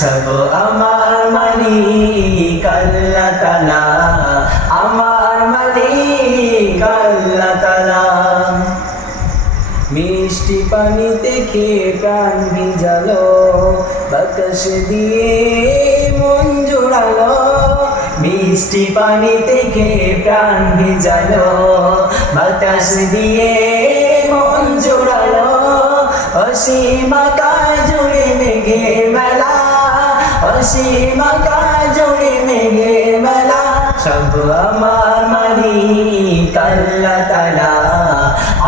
সব আমার মালিক আল্লাহ তাআলা, আমার মালিক আল্লাহ তাআলা। মিষ্টি পানিতে খেয়ে প্রাণ ভিজালো, বাতাস দিয়ে মন জোড়ালো। মিষ্টি পানিতে খেয়ে প্রাণ ভিজালো, বাতাস দিয়ে মন জোড়ালো। অসীম আকাশ জুড়ে মেঘের মেলা, অসীম আকাশ জুড়ে মেঘের মেলা। সব আমার মালিক আল্লাহ তাআলা,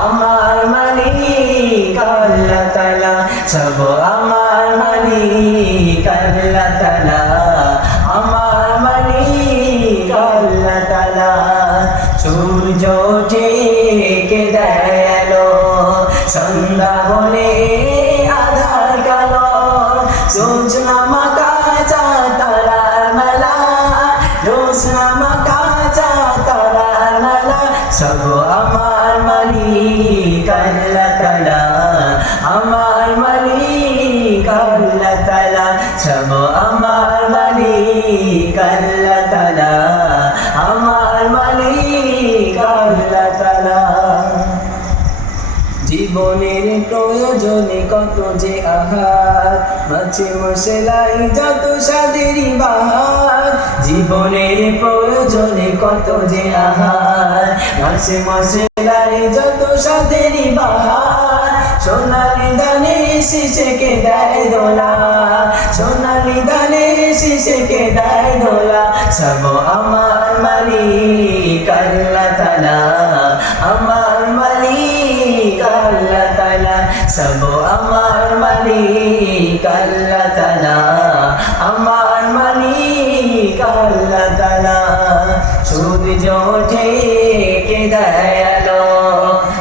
আমার মালিক আল্লাহ তাআলা। সব আমার মালিক আল্লাহ তাআলা, আমার মালিক আল্লাহ তাআলা। সূর্য ঢেকে দেয় আলো, সন্ধ্যা হলে আঁধার কালো। জোছনা মাখা চাঁদ তারার মেলা, জোছনা মাখা চাঁদ তারার মেলা। সব আমার মালিক আল্লাহ তাআলা, আমার মালিক আল্লাহ তাআলা। সব আমার মালিক আল্লাহ তাআলা, আমার মালিক আল্লাহ তাআলা। জীবনের প্রয়োজনে কত যে আহার, মাছে মশলাই যত স্বাদেরই বাহার। জীবনের প্রয়োজনে কত যে আহার, মাছে মশলাই যত স্বাদেরই বাহার। সোনালি দানে শিশেকে দেয় দোলা, সোনালি দানে শিশেকে দেয় দোলা। সব আমার মালিক আল্লাহ তাআলা, আমার মালিক আল্লাহ তাআলা। সব আমার মালিক আল্লাহ তাআলা, আমার মালিক আল্লাহ তাআলা। সূর্য ঢেকে দেয় আলো,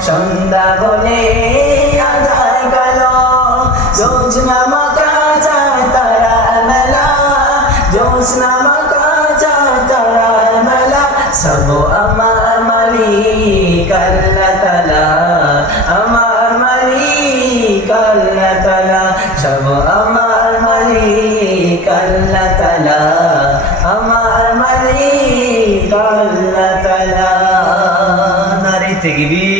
সন্ধ্যা হলে আঁধার কালো। জোছনা মাখা চাঁদ তারার মেলা, জোছনা মাখা চাঁদ তারার মেলা। সব আমার মালিক আল্লাহ তাআলা, আমার মালিক আল্লাহ তাআলা। সব আমার মালিক আল্লাহ তাআলা, আমার মালিক আল্লাহ তাআলা। নারে তাকবীর।